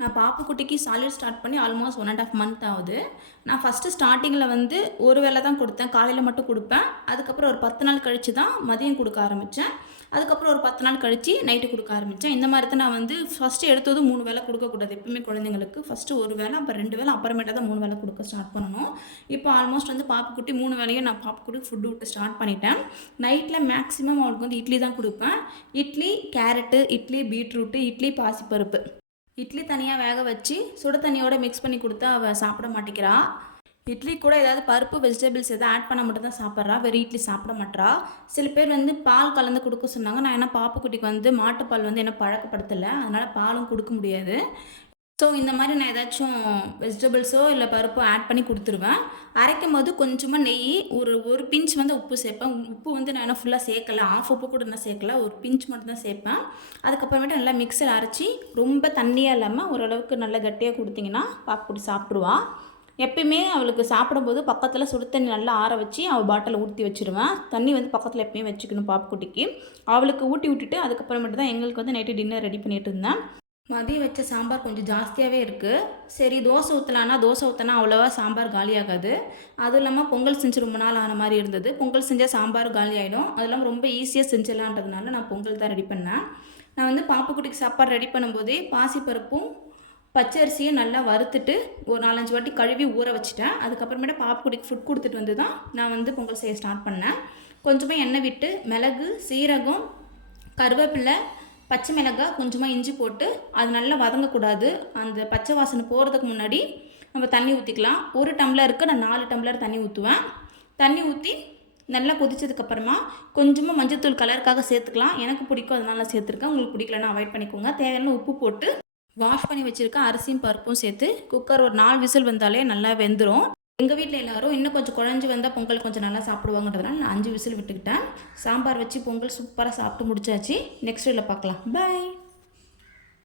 நான் பாப்புக்குட்டிக்கு solid start பண்ணி almost 1.5 month ஆகுது. நான் ஃபஸ்ட்டு ஸ்டார்ட்டிங்கில் வந்து ஒரு வேளை தான் கொடுத்தேன். காலையில் மட்டும் கொடுப்பேன். அதுக்கப்புறம் ஒரு 10 நாள் கழித்து தான் மதியம் கொடுக்க ஆரம்பித்தேன். அதுக்கப்புறம் ஒரு 10 நாள் கழித்து நைட்டு கொடுக்க ஆரம்பித்தேன். இந்த மாதிரி தான் நான் வந்து ஃபஸ்ட்டு எடுத்ததும் 3 வேளை கொடுக்கக்கூடாது. எப்பவுமே குழந்தைங்களுக்கு ஃபஸ்ட்டு ஒரு வேளை, அப்புறம் 2 வேளை, அப்புறமேட்டா தான் 3 வேளை கொடுக்க ஸ்டார்ட் பண்ணணும். இப்போ ஆல்மோஸ்ட் வந்து பாப்புக்குட்டி 3 வேளையும் நான் பாப்புக்குட்டிக்கு ஃபுட்டு விட்டு ஸ்டார்ட் பண்ணிட்டேன். நைட்டில் மேக்ஸிமம் அவளுக்கு வந்து இட்லி தான் கொடுப்பேன். இட்லி, கேரட்டு, இட்லி, பீட்ரூட்டு, இட்லி, பாசிப்பருப்பு. இட்லி தனியாக வேக வச்சு சுடு தண்ணியோடு மிக்ஸ் பண்ணி கொடுத்தா அவள் சாப்பிட மாட்டேங்கிறா. இட்லி கூட ஏதாவது பருப்பு வெஜிடபிள்ஸ் எதாவது ஆட் பண்ண மட்டும் தான் சாப்பிட்றா. வெறும் இட்லி சாப்பிட மாட்டா. சில பேர் வந்து பால் கலந்து கொடுக்க சொன்னாங்க. நான் என்ன பாப்புக்குட்டிக்கு வந்து மாட்டுப்பால் வந்து என்ன பழக்கப்படுத்தலை, அதனால் பாலும் கொடுக்க முடியாது. ஸோ இந்த மாதிரி நான் ஏதாச்சும் வெஜிடபிள்ஸோ இல்லை பருப்போ ஆட் பண்ணி கொடுத்துருவேன். அரைக்கும் போது கொஞ்சமாக நெய், ஒரு பிஞ்ச் வந்து உப்பு சேர்ப்பேன். உப்பு வந்து நான் என்ன ஃபுல்லாக சேர்க்கலை, ஆஃப் உப்பு கூட நான் சேர்க்கல, ஒரு பிஞ்ச் மட்டும் தான் சேர்ப்பேன். அதுக்கப்புறமேட்டு நல்லா மிக்ஸில் அரைச்சி ரொம்ப தண்ணியாக இல்லாமல் ஓரளவுக்கு நல்லா கட்டியாக கொடுத்தீங்கன்னா பாப்புக்குட்டி சாப்பிடுவா. எப்பயுமே அவளுக்கு சாப்பிடும்போது பக்கத்தில் சுடு தண்ணி நல்லா ஆற வச்சு அவள் பாட்டில் ஊற்றி வச்சுருவேன். தண்ணி வந்து பக்கத்தில் எப்பயுமே வச்சுக்கணும் பாப்புக்குட்டிக்கு. அவளுக்கு ஊட்டி விட்டுட்டு அதுக்கப்புறமேட்டு தான் எங்களுக்கு வந்து நைட்டு டின்னர் ரெடி பண்ணிகிட்டு இருந்தேன். மதியம் வச்ச சாம்பார் கொஞ்சம் ஜாஸ்தியாகவே இருக்குது. சரி தோசை ஊற்றினா அவ்வளோவா சாம்பார் காலியாகாது. அதுவும் இல்லாமல் பொங்கல் செஞ்சு ரொம்ப நாள் ஆன மாதிரி இருந்தது. பொங்கல் செஞ்சால் சாம்பார் காலி ஆகிடும். அது இல்லாமல் ரொம்ப ஈஸியாக செஞ்சிடலான்றதுனால நான் பொங்கல் தான் ரெடி பண்ணேன். நான் வந்து பாப்புக்குட்டிக்கு சாப்பாடு ரெடி பண்ணும்போதே பாசிப்பருப்பும் பச்சரிசியும் நல்லா வறுத்துட்டு ஒரு 4-5 வாட்டி கழுவி ஊற வச்சுட்டேன். அதுக்கப்புறமேட்டு பாப்புக்குட்டிக்கு ஃபுட் கொடுத்துட்டு வந்து தான் நான் வந்து பொங்கல் செய்ய ஸ்டார்ட் பண்ணேன். கொஞ்சமாக எண்ணெய் விட்டு மிளகு, சீரகம், கருவேப்பிலை, பச்சை மிளகாய், கொஞ்சமாக இஞ்சி போட்டு அது நல்லா வதங்கக்கூடாது. அந்த பச்சை வாசனை போகிறதுக்கு முன்னாடி நம்ம தண்ணி ஊற்றிக்கலாம். 1 டம்ளருக்கு நான் 4 டம்ளர் தண்ணி ஊற்றுவேன். தண்ணி ஊற்றி நல்லா கொதிச்சதுக்கப்புறமா கொஞ்சமாக மஞ்சள்தூள் கலருக்காக சேர்த்துக்கலாம். எனக்கு பிடிக்கும், அதனால சேர்த்துருக்கேன். உங்களுக்கு பிடிக்கலன்னா அவாய்ட் பண்ணிக்கோங்க. தேவையான உப்பு போட்டு வாஷ் பண்ணி வச்சுருக்க அரிசியும் பருப்பும் சேர்த்து குக்கர் ஒரு 4 விசில் வந்தாலே நல்லா வெந்துடும். எங்கள் வீட்டில் எல்லோரும் இன்னும் கொஞ்சம் குழஞ்சி வந்தால் பொங்கல் கொஞ்சம் நல்லா சாப்பிடுவாங்கன்றதுனால நான் 5 விசில் விட்டுக்கிட்டேன். சாம்பார் வச்சு பொங்கல் சூப்பராக சாப்பிட்டு முடிச்சாச்சு. நெக்ஸ்ட் வீடியோவில் பார்க்கலாம். பாய்.